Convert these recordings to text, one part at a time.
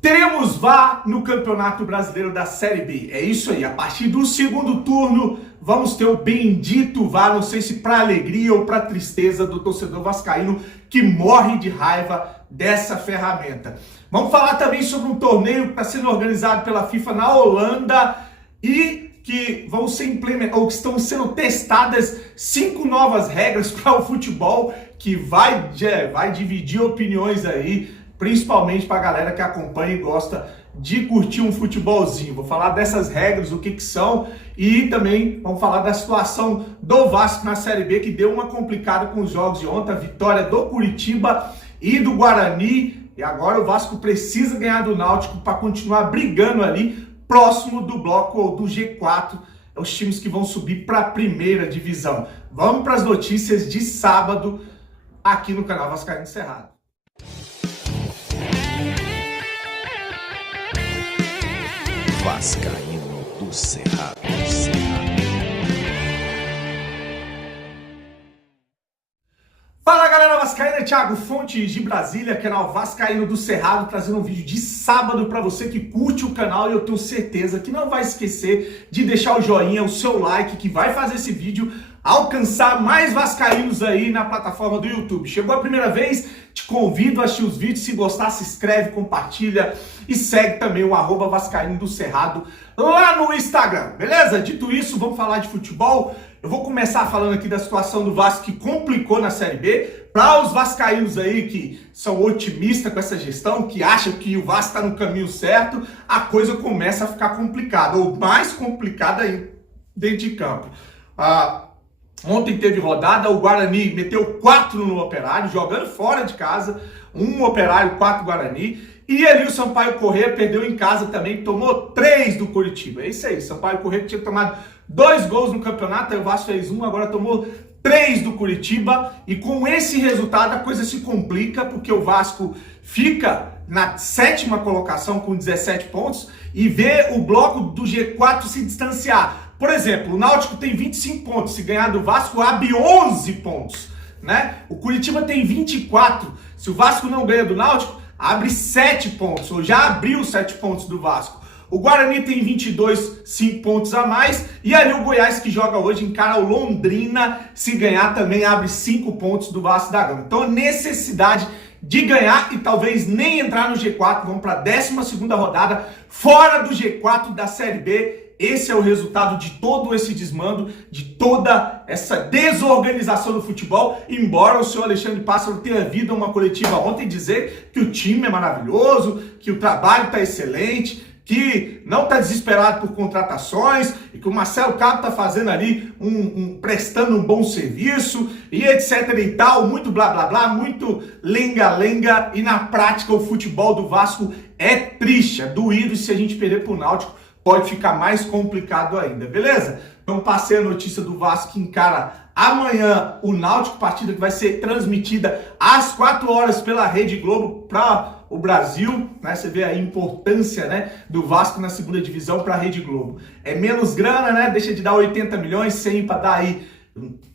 Teremos VAR no Campeonato Brasileiro da Série B. É isso aí, a partir do segundo turno vamos ter o bendito VAR, não sei se para alegria ou para tristeza do torcedor vascaíno que morre de raiva dessa ferramenta. Vamos falar também sobre um torneio que está sendo organizado pela FIFA na Holanda e que vão ser implementadas, ou que estão sendo testadas 5 novas regras para o futebol que vai dividir opiniões aí, principalmente para a galera que acompanha e gosta de curtir um futebolzinho. Vou falar dessas regras, o que são, e também vamos falar da situação do Vasco na Série B, que deu uma complicada com os jogos de ontem, a vitória do Curitiba e do Guarani, e agora o Vasco precisa ganhar do Náutico para continuar brigando ali, próximo do bloco ou do G4, os times que vão subir para a primeira divisão. Vamos para as notícias de sábado, aqui no canal Vascaíno Cerrado. Vascaíno do Cerrado. Fala galera vascaína, Thiago Fontes de Brasília, canal Vascaíno do Cerrado, trazendo um vídeo de sábado para você que curte o canal, e eu tenho certeza que não vai esquecer de deixar o joinha, o seu like, que vai fazer esse vídeo alcançar mais vascaínos aí na plataforma do YouTube. Chegou a primeira vez? Te convido a assistir os vídeos, se gostar se inscreve, compartilha e segue também o @Vascaíno do Cerrado lá no Instagram, beleza? Dito isso, vamos falar de futebol. Eu vou começar falando aqui da situação do Vasco que complicou na Série B. Para os vascaínos aí que são otimistas com essa gestão, que acham que o Vasco está no caminho certo, a coisa começa a ficar complicada, ou mais complicada aí dentro de campo. Ontem teve rodada, o Guarani meteu 4 no Operário, jogando fora de casa, 1 Operário, 4 Guarani. E ali o Sampaio Corrêa perdeu em casa também, tomou 3 do Curitiba. É isso aí, Sampaio Corrêa que tinha tomado 2 gols no campeonato, aí o Vasco fez 1, agora tomou 3 do Curitiba. E com esse resultado a coisa se complica, porque o Vasco fica na 7ª colocação com 17 pontos e vê o bloco do G4 se distanciar. Por exemplo, o Náutico tem 25 pontos, se ganhar do Vasco abre 11 pontos, né? O Curitiba tem 24, se o Vasco não ganha do Náutico, abre 7 pontos, ou já abriu 7 pontos do Vasco. O Guarani tem 22, 5 pontos a mais, e ali o Goiás que joga hoje encara o Londrina, se ganhar também abre 5 pontos do Vasco da Gama. Então a necessidade de ganhar e talvez nem entrar no G4, vamos para a 12ª rodada, fora do G4 da Série B. Esse é o resultado de todo esse desmando, de toda essa desorganização do futebol, embora o senhor Alexandre Pássaro tenha vindo a uma coletiva ontem dizer que o time é maravilhoso, que o trabalho está excelente, que não está desesperado por contratações, e que o Marcelo Cabo está fazendo ali, prestando um bom serviço, e etc e tal, muito blá blá blá, muito lenga-lenga, e na prática o futebol do Vasco é triste, é doído, e se a gente perder pro Náutico, pode ficar mais complicado ainda, beleza? Então passei a notícia do Vasco que encara amanhã o Náutico, partida que vai ser transmitida às 4 horas pela Rede Globo para o Brasil, né? Você vê a importância, né, do Vasco na 2ª divisão para a Rede Globo. É menos grana, né? Deixa de dar 80 milhões, 100 para dar aí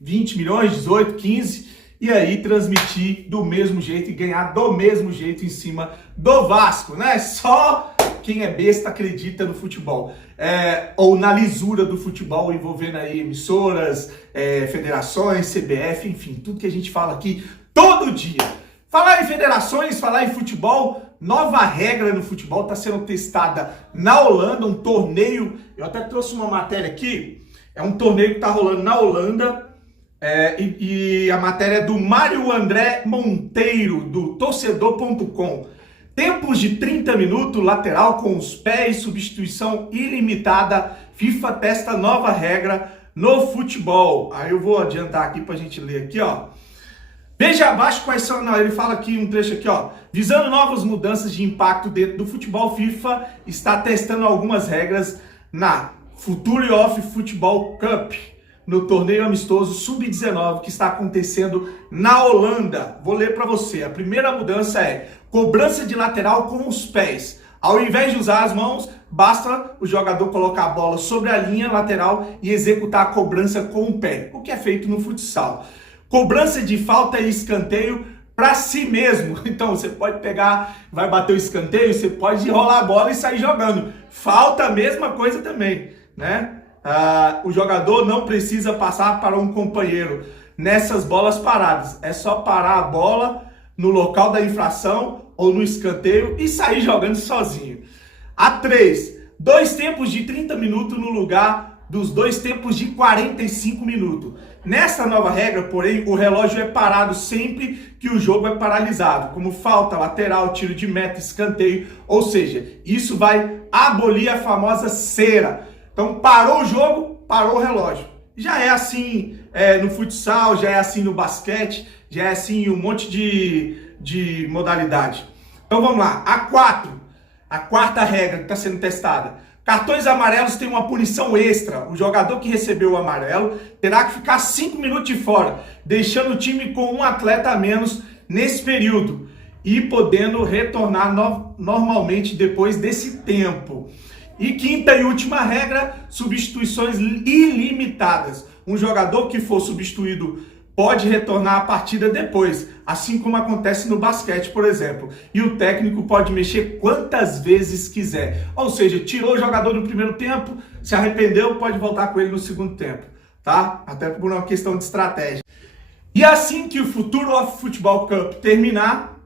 20 milhões, 18, 15, e aí transmitir do mesmo jeito e ganhar do mesmo jeito em cima do Vasco, né? Só quem é besta acredita no futebol, ou na lisura do futebol, envolvendo aí emissoras, federações, CBF, enfim, tudo que a gente fala aqui todo dia. Falar em federações, falar em futebol, nova regra no futebol está sendo testada na Holanda, um torneio, eu até trouxe uma matéria aqui, é um torneio que está rolando na Holanda, e a matéria é do Mário André Monteiro, do torcedor.com. Tempos de 30 minutos, lateral com os pés, substituição ilimitada, FIFA testa nova regra no futebol. Aí eu vou adiantar aqui pra gente ler aqui, ó. Veja abaixo quais são, não, ele fala aqui um trecho aqui, ó. Visando novas mudanças de impacto dentro do futebol, FIFA está testando algumas regras na Future of Football Cup, no torneio amistoso Sub-19 que está acontecendo na Holanda. Vou ler para você. A primeira mudança é cobrança de lateral com os pés. Ao invés de usar as mãos, basta o jogador colocar a bola sobre a linha lateral e executar a cobrança com o pé, o que é feito no futsal. Cobrança de falta e escanteio para si mesmo. Então você pode pegar, vai bater o escanteio, você pode rolar a bola e sair jogando. Falta a mesma coisa também, né? O jogador não precisa passar para um companheiro nessas bolas paradas. É só parar a bola no local da infração ou no escanteio e sair jogando sozinho. A 3, 2 tempos de 30 minutos no lugar dos 2 tempos de 45 minutos. Nessa nova regra, porém, o relógio é parado sempre que o jogo é paralisado, como falta, lateral, tiro de meta, escanteio, ou seja, isso vai abolir a famosa cera. Então, parou o jogo, parou o relógio. Já é assim no futsal, já é assim no basquete, já é assim em um monte de modalidade. Então, vamos lá. A quarta regra que está sendo testada. Cartões amarelos têm uma punição extra. O jogador que recebeu o amarelo terá que ficar 5 minutos de fora, deixando o time com um atleta a menos nesse período e podendo retornar normalmente depois desse tempo. E quinta e última regra, substituições ilimitadas. Um jogador que for substituído pode retornar à partida depois, assim como acontece no basquete, por exemplo. E o técnico pode mexer quantas vezes quiser. Ou seja, tirou o jogador no primeiro tempo, se arrependeu, pode voltar com ele no segundo tempo, tá? Até por uma questão de estratégia. E assim que o Futuro of Football Cup terminar,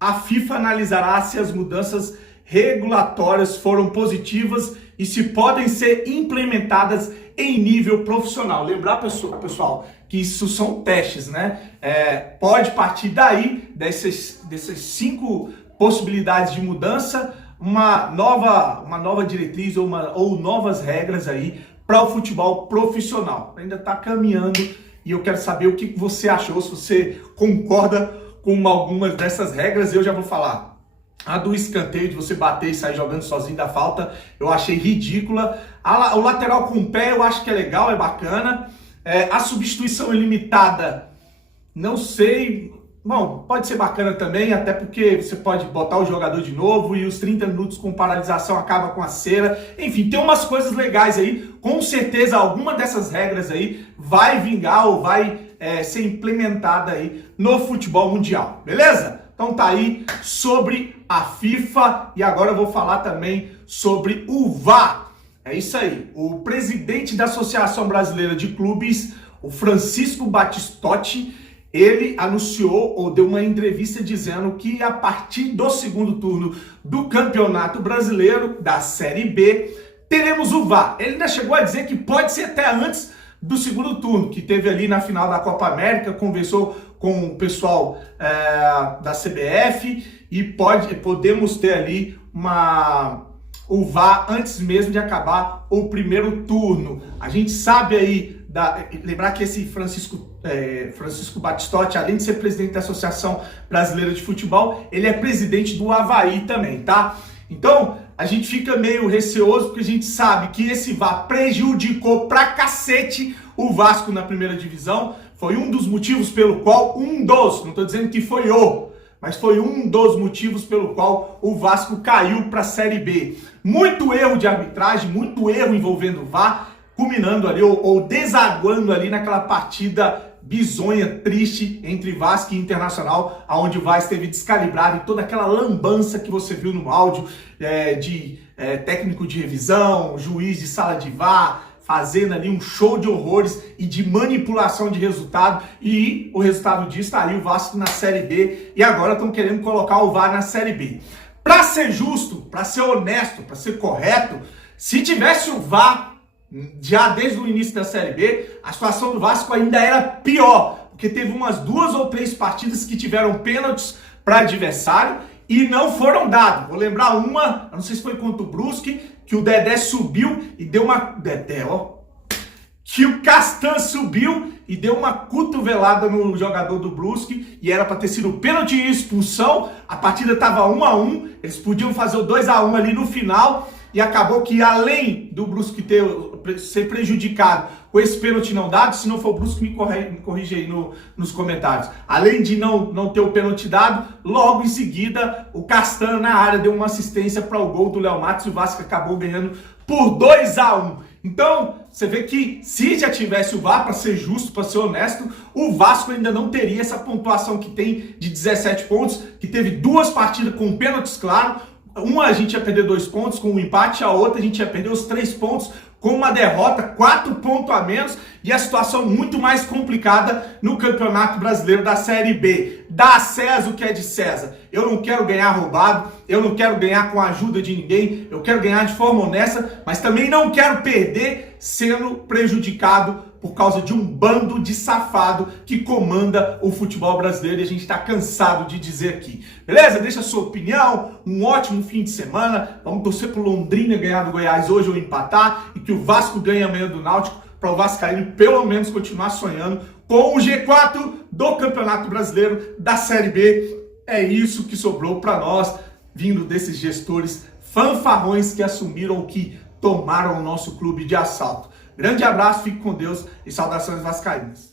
a FIFA analisará se as mudanças regulatórias foram positivas e se podem ser implementadas em nível profissional. Lembrar, pessoal, que isso são testes, né? Pode partir daí, dessas 5 possibilidades de mudança, uma nova diretriz ou novas regras aí para o futebol profissional. Ainda está caminhando e eu quero saber o que você achou, se você concorda com algumas dessas regras. Eu já vou falar. A do escanteio, de você bater e sair jogando sozinho da falta, eu achei ridícula. O lateral com o pé, eu acho que é legal, é bacana. A substituição ilimitada, não sei. Bom, pode ser bacana também, até porque você pode botar o jogador de novo e os 30 minutos com paralisação acaba com a cera. Enfim, tem umas coisas legais aí. Com certeza, alguma dessas regras aí vai vingar ou vai ser implementada aí no futebol mundial, beleza? Então tá aí sobre a FIFA e agora eu vou falar também sobre o VAR. É isso aí. O presidente da Associação Brasileira de Clubes, o Francisco Battistotti, ele anunciou ou deu uma entrevista dizendo que a partir do segundo turno do Campeonato Brasileiro, da Série B, teremos o VAR. Ele ainda chegou a dizer que pode ser até antes do segundo turno, que teve ali na final da Copa América, conversou com o pessoal da CBF e podemos ter ali o VAR antes mesmo de acabar o primeiro turno. A gente sabe aí, lembrar que esse Francisco Battistotti, além de ser presidente da Associação Brasileira de Futebol, ele é presidente do Avaí também, tá? Então, a gente fica meio receoso porque a gente sabe que esse VAR prejudicou pra cacete o Vasco na primeira divisão. Foi um dos motivos pelo qual, não estou dizendo que foi mas foi um dos motivos pelo qual o Vasco caiu para a Série B. Muito erro de arbitragem, muito erro envolvendo o VAR, culminando ali ou desaguando ali naquela partida bizonha, triste entre Vasco e Internacional, onde o VAR esteve descalibrado e toda aquela lambança que você viu no áudio de técnico de revisão, juiz de sala de VAR, fazendo ali um show de horrores e de manipulação de resultado, e o resultado disso está aí, o Vasco na Série B, e agora estão querendo colocar o VAR na Série B. Para ser justo, para ser honesto, para ser correto, se tivesse o VAR já desde o início da Série B, a situação do Vasco ainda era pior, porque teve umas 2 ou 3 partidas que tiveram pênaltis para adversário e não foram dados. Vou lembrar uma, não sei se foi contra o Brusque, que o Dedé subiu e deu uma... Que o Castan subiu e deu uma cotovelada no jogador do Brusque e era para ter sido pênalti e expulsão. A partida estava 1-1, eles podiam fazer o 2-1 ali no final e acabou que, além do Brusque ser prejudicado com esse pênalti não dado, se não for o Brusque, me corrige aí nos comentários. Além de não ter o pênalti dado, logo em seguida o Castan na área deu uma assistência para o gol do Léo Matos e o Vasco acabou ganhando por 2-1. Então, você vê que se já tivesse o VAR, para ser justo, para ser honesto, o Vasco ainda não teria essa pontuação que tem de 17 pontos, que teve 2 partidas com pênaltis, claro. Uma a gente ia perder 2 pontos com um empate, a outra a gente ia perder os 3 pontos com uma derrota, 4 pontos a menos, e a situação muito mais complicada no Campeonato Brasileiro da Série B. Dá a César o que é de César. Eu não quero ganhar roubado, eu não quero ganhar com a ajuda de ninguém, eu quero ganhar de forma honesta, mas também não quero perder sendo prejudicado por causa de um bando de safado que comanda o futebol brasileiro e a gente está cansado de dizer aqui. Beleza? Deixa a sua opinião, um ótimo fim de semana, vamos torcer pro Londrina ganhar do Goiás hoje ou empatar e que o Vasco ganhe amanhã do Náutico para o Vascaíno pelo menos continuar sonhando com o G4 do Campeonato Brasileiro da Série B. É isso que sobrou para nós, vindo desses gestores fanfarrões que assumiram que tomaram o nosso clube de assalto. Grande abraço, fique com Deus e saudações vascaínas.